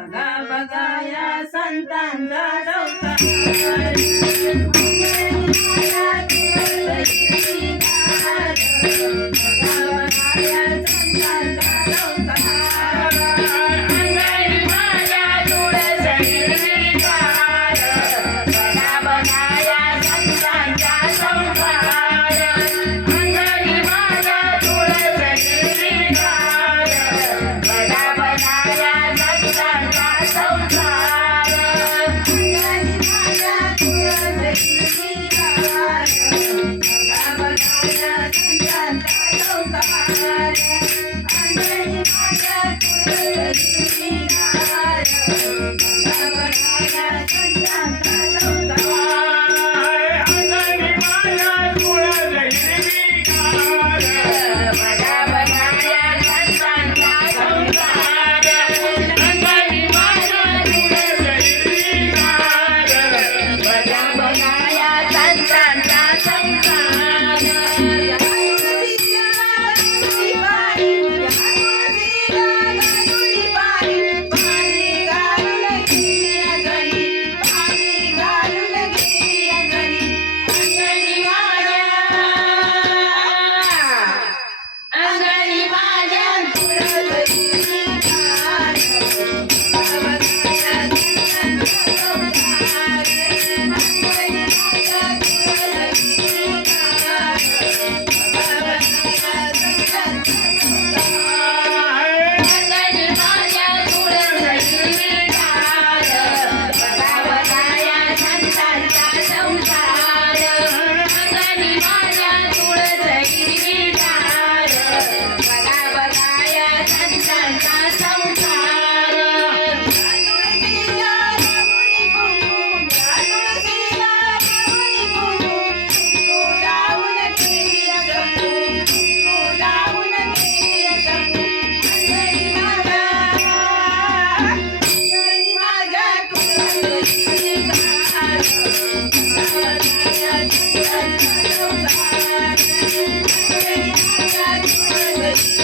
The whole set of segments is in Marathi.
बघा बघा या संतांचा Thank you.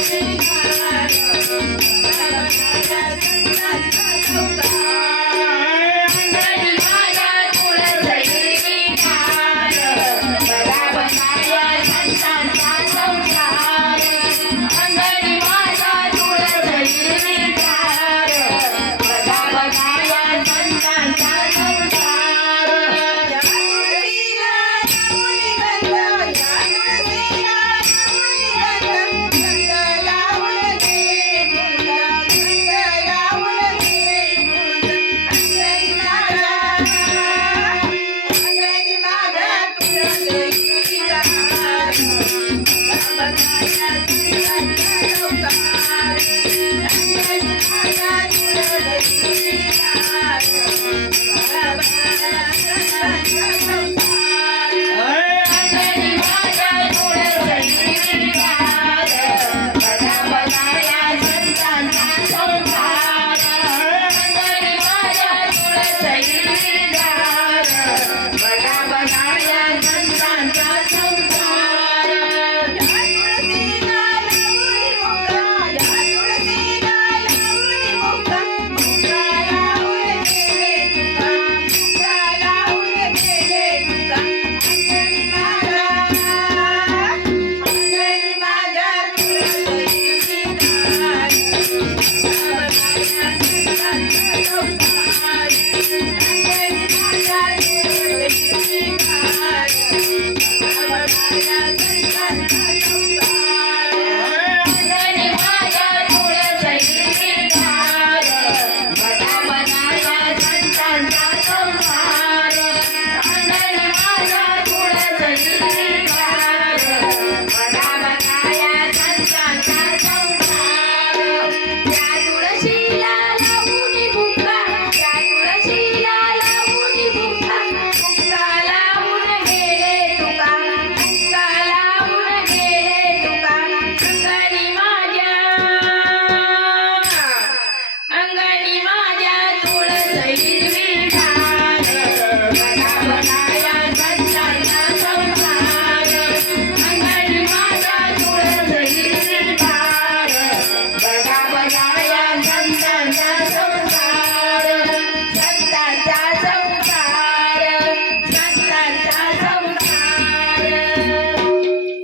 Thank you. Narayan